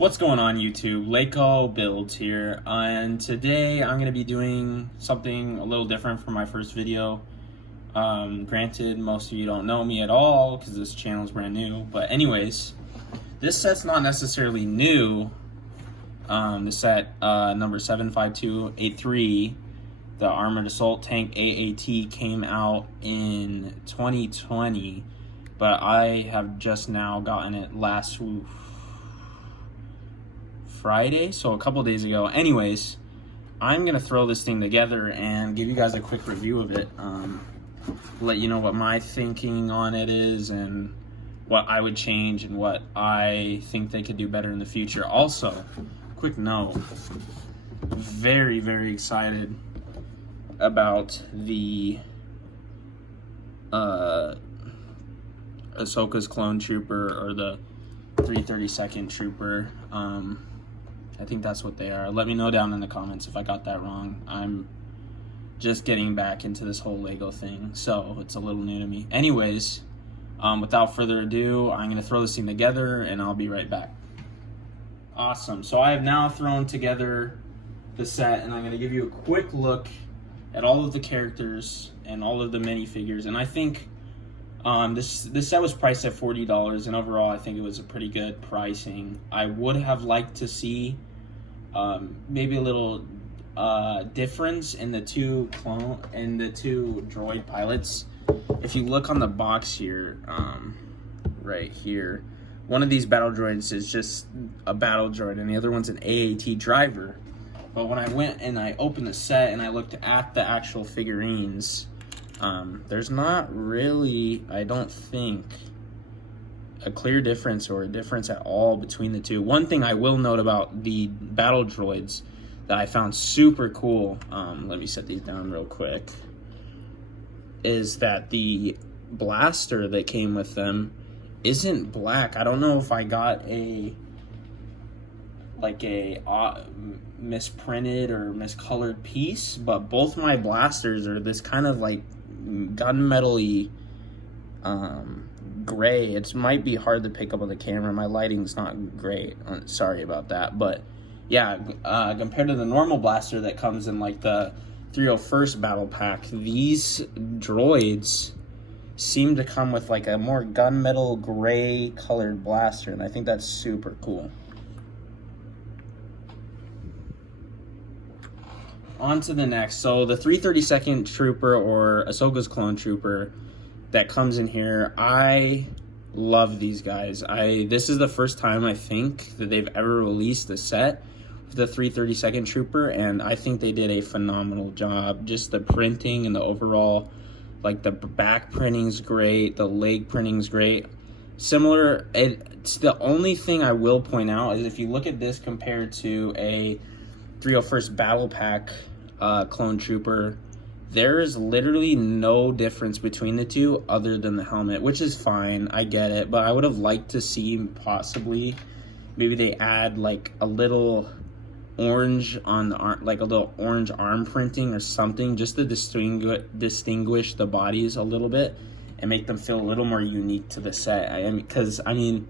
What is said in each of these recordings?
What's going on YouTube? Leiko Builds here, and today I'm going to be doing something a little different from my first video. Granted, most of you don't know me at all because this channel is brand new, but anyways, this set's not necessarily new. The set number 75283, the Armored Assault Tank AAT, came out in 2020, but I have just now gotten it last Friday, so a couple days ago. Anyways, I'm gonna throw this thing together and give you guys a quick review of it, let you know what my thinking on it is and what I would change and what I think they could do better in the future. Also, quick note, very excited about the Ahsoka's clone trooper, or the 332nd trooper. I think that's what they are. Let me know down in the comments if I got that wrong. I'm just getting back into this whole Lego thing, so it's a little new to me. Anyways, without further ado, I'm going to throw this thing together, and I'll be right back. Awesome. So I have now thrown together the set, and I'm going to give you a quick look at all of the characters and all of the minifigures. And I think this set was priced at $40, and overall I think it was a pretty good pricing. I would have liked to see maybe a little difference in the two droid pilots. If you look on the box here, right here, one of these battle droids is just a battle droid, and the other one's an AAT driver. But when I went and I opened the set and I looked at the actual figurines, there's not really, I don't think, a clear difference or a difference at all between the two. One thing I will note about the battle droids that I found super cool, let me set these down real quick, is that the blaster that came with them isn't black. I don't know if I got a misprinted or miscolored piece, but both my blasters are this kind of like gunmetal-y gray. It might be hard to pick up on the camera. My lighting's not great. Sorry about that. But yeah, compared to the normal blaster that comes in like the 301st battle pack, these droids seem to come with like a more gunmetal gray colored blaster, and I think that's super cool. On to the next. So the 332nd trooper, or Ahsoka's clone trooper, that comes in here, I love these guys. This is the first time I think that they've ever released a set with the 332nd trooper, and I think they did a phenomenal job. Just the printing and the overall, like the back printing's great, the leg printing's great. Similar, it's the only thing I will point out is if you look at this compared to a 301st battle pack clone trooper, there is literally no difference between the two other than the helmet, which is fine. I get it, but I would have liked to see possibly maybe they add like a little orange on the arm, like a little orange arm printing or something, just to distinguish the bodies a little bit and make them feel a little more unique to the set. Because I mean,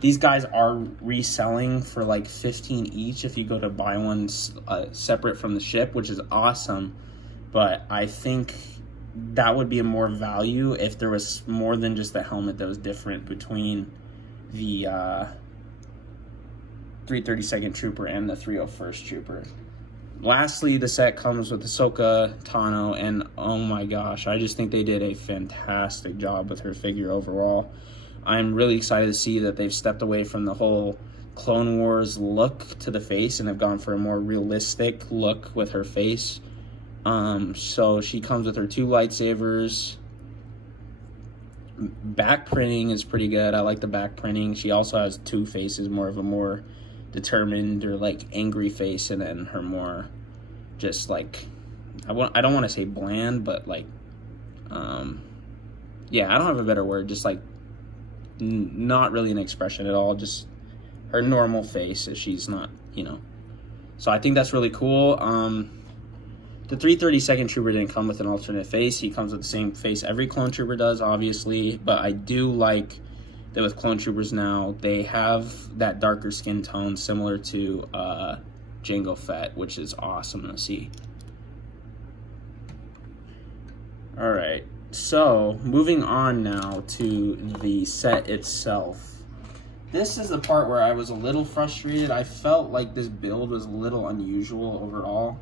these guys are reselling for like $15 each if you go to buy one separate from the ship, which is awesome. But I think that would be a more value if there was more than just the helmet that was different between the 332nd trooper and the 301st trooper. Lastly, the set comes with Ahsoka Tano, and oh my gosh, I just think they did a fantastic job with her figure overall. I'm really excited to see that they've stepped away from the whole Clone Wars look to the face and have gone for a more realistic look with her face. So she comes with her two lightsabers. Back printing is pretty good. I like the back printing. She also has two faces, more of a more determined or like angry face, and then her more just like, I don't want to say bland, but like, yeah, I don't have a better word, just like not really an expression at all, just her normal face, as she's not, you know. So I think that's really cool. The 332nd trooper didn't come with an alternate face. He comes with the same face every clone trooper does, obviously, but I do like that with clone troopers now, they have that darker skin tone similar to Jango Fett, which is awesome to see. All right, so moving on now to the set itself. This is the part where I was a little frustrated. I felt like this build was a little unusual overall.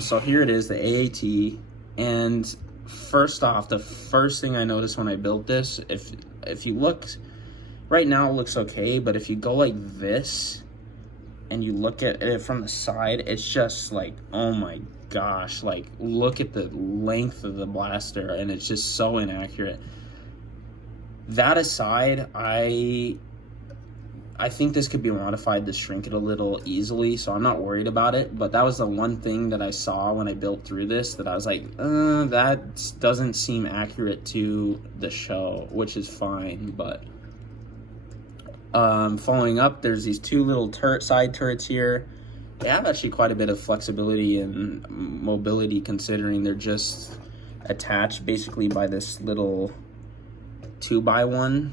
So here it is, the AAT, and first off, the first thing I noticed when I built this, if you look, right now it looks okay, but if you go like this, and you look at it from the side, it's just like, oh my gosh, like, look at the length of the blaster, and it's just so inaccurate. That aside, I think this could be modified to shrink it a little easily, so I'm not worried about it. But that was the one thing that I saw when I built through this that I was like, that doesn't seem accurate to the show, which is fine. But following up, there's these two little side turrets here. They have actually quite a bit of flexibility and mobility, considering they're just attached basically by this little 2x1.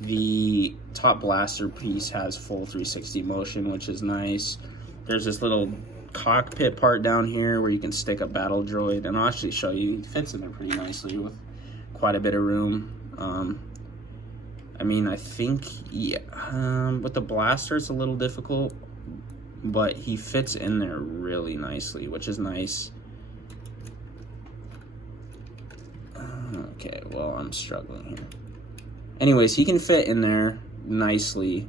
The top blaster piece has full 360 motion, which is nice. There's this little cockpit part down here where you can stick a battle droid, and I'll actually show you. It fits in there pretty nicely with quite a bit of room. I mean, I think, yeah, with the blaster it's a little difficult, but he fits in there really nicely, which is nice. Okay, well, I'm struggling here. Anyways, he can fit in there nicely,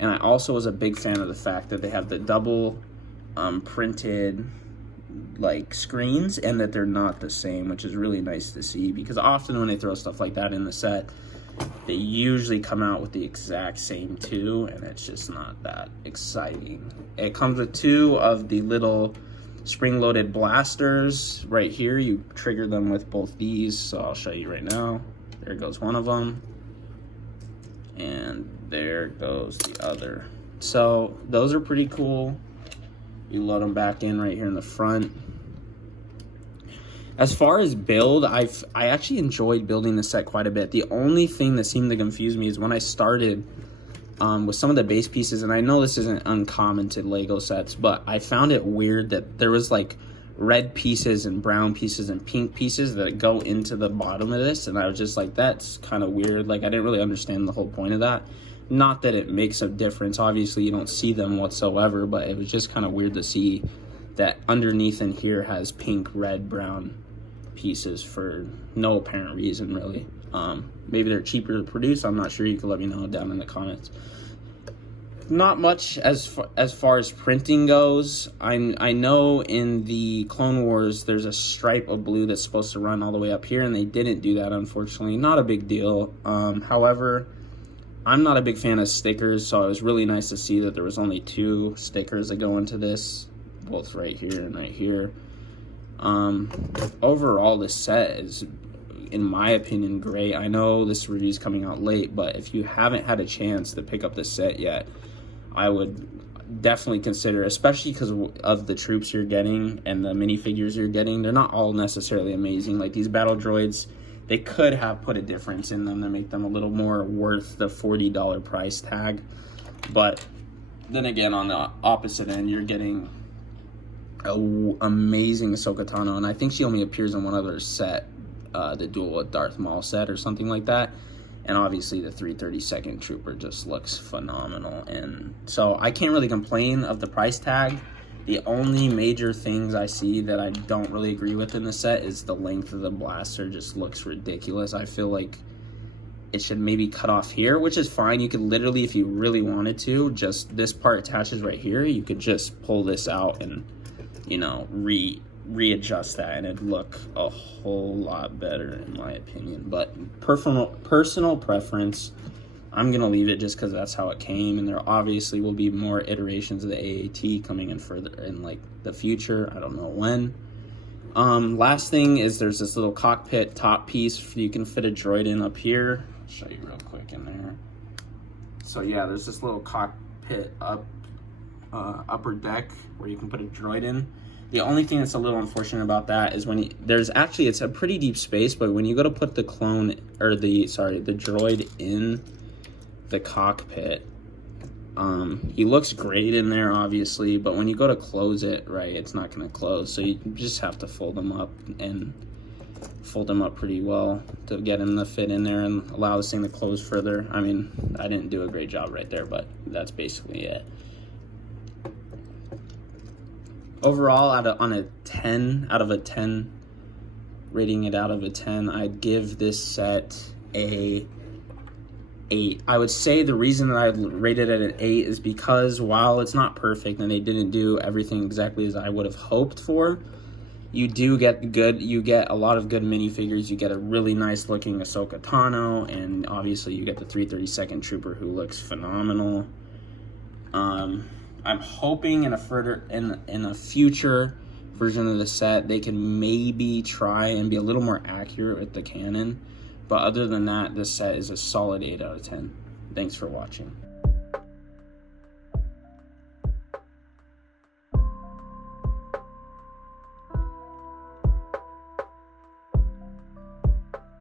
and I also was a big fan of the fact that they have the double printed like screens, and that they're not the same, which is really nice to see, because often when they throw stuff like that in the set, they usually come out with the exact same two, and it's just not that exciting. It comes with two of the little spring-loaded blasters right here. You trigger them with both these, so I'll show you right now. There goes one of them, and there goes the other. So those are pretty cool. You load them back in right here in the front. As far as build, I actually enjoyed building the set quite a bit. The only thing that seemed to confuse me is when I started with some of the base pieces, and I know this isn't uncommon to Lego sets, but I found it weird that there was like red pieces and brown pieces and pink pieces that go into the bottom of this, and I was just like, that's kind of weird. Like, I didn't really understand the whole point of that. Not that it makes a difference. Obviously, you don't see them whatsoever, but it was just kind of weird to see that underneath in here has pink, red, brown pieces for no apparent reason, really. Maybe they're cheaper to produce. I'm not sure. You can let me know down in the comments. Not much as far as printing goes. I know in the Clone Wars there's a stripe of blue that's supposed to run all the way up here, and they didn't do that, unfortunately. Not a big deal. However, I'm not a big fan of stickers, so it was really nice to see that there was only two stickers that go into this, both right here and right here. Overall, this set is, in my opinion, great. I know this review is coming out late, but if you haven't had a chance to pick up this set yet, I would definitely consider, especially because of the troops you're getting and the minifigures you're getting. They're not all necessarily amazing. Like these battle droids, they could have put a difference in them to make them a little more worth the $40 price tag. But then again, on the opposite end, you're getting an amazing Ahsoka Tano, and I think she only appears in one other set, the Duel with Darth Maul set or something like that. And obviously the 332nd Trooper just looks phenomenal. And so I can't really complain of the price tag. The only major things I see that I don't really agree with in the set is the length of the blaster just looks ridiculous. I feel like it should maybe cut off here, which is fine. You could literally, if you really wanted to, just this part attaches right here. You could just pull this out and, you know, readjust that, and it'd look a whole lot better in my opinion. But personal preference, I'm gonna leave it just because that's how it came, and there obviously will be more iterations of the AAT coming in further in like the future. I don't know when. Last thing is there's this little cockpit top piece you can fit a droid in up here. I'll show you real quick in there. So yeah, there's this little cockpit upper deck where you can put a droid in. The only thing that's a little unfortunate about that is when it's a pretty deep space, but when you go to put the droid in the cockpit, he looks great in there, obviously, but when you go to close it, right, it's not going to close. So you just have to fold them up pretty well to get him to fit in there and allow this thing to close further. I mean, I didn't do a great job right there, but that's basically it. Overall, out of a 10, rating it out of a 10, I'd give this set a 8. I would say the reason that I rated it an 8 is because while it's not perfect and they didn't do everything exactly as I would have hoped for, you get a lot of good minifigures. You get a really nice looking Ahsoka Tano, and obviously you get the 332nd Trooper who looks phenomenal. I'm hoping in a future version of the set they can maybe try and be a little more accurate with the canon. But other than that, this set is a solid 8 out of 10. Thanks for watching.